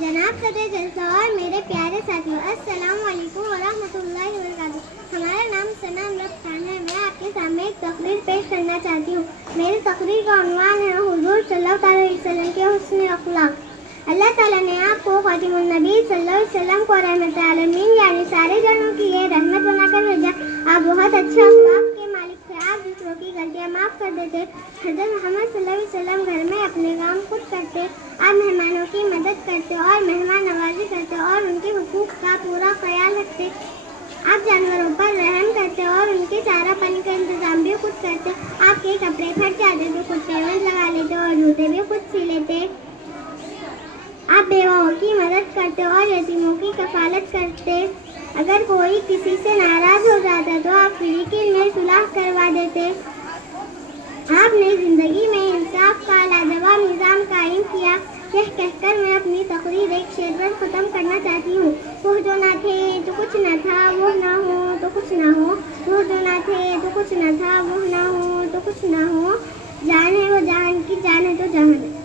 جناب صدر جلسہ اور میرے پیارے ساتھیوں، السلام علیکم ورحمۃ اللہ وبرکاتہ۔ ہمارا نام ثنا امرت خان ہے۔ میں آپ کے سامنے ایک تقریر پیش کرنا چاہتی ہوں۔ میری تقریر کا عنوان ہے حضور صلی اللہ علیہ وسلم کے حسن اخلاق۔ اللہ تعالیٰ نے آپ کو خاتم النبی صلی اللہ علیہ وسلم کو رحمت عالمین یعنی سارے جنوں کی یہ رحمت بنا کر بھیجا۔ آپ بہت اچھے اخلاق کے مالک تھے۔ آپ دوسروں کی غلطیاں معاف کر دیتے۔ حضرت محمد صلی اللہ علیہ وسلم گھر میں اپنے کام خود کرتے۔ آپ مہمانوں کی مدد کرتے اور مہمان نوازی کرتے اور ان کے حقوق کا پورا خیال رکھتے۔ آپ جانوروں پر رحم کرتے اور ان کے چارہ پانی کا انتظام بھی خود کرتے۔ آپ کے کپڑے پھٹ جاتے تو خود پیوند لگا لیتے اور جوتے بھی خود سی لیتے۔ آپ بیواؤں کی مدد کرتے اور یتیموں کی کفالت کرتے۔ اگر کوئی کسی سے ناراض ہو جاتا تو آپ فریقین میں صلح کروا دیتے۔ آپ نے زندگی میں انصاف کا لاجواب نظام قائم کیا۔ کہہ کر میں اپنی تقریر ایک شعر پر ختم کرنا چاہتی ہوں۔ وہ جو نہ تھے تو کچھ نہ تھا، وہ نہ ہو تو کچھ نہ ہو۔ وہ جو نہ تھے تو کچھ نہ تھا، وہ نہ ہو تو کچھ نہ ہو۔ جان ہے وہ جہان کی، جان ہے تو جہان ہے۔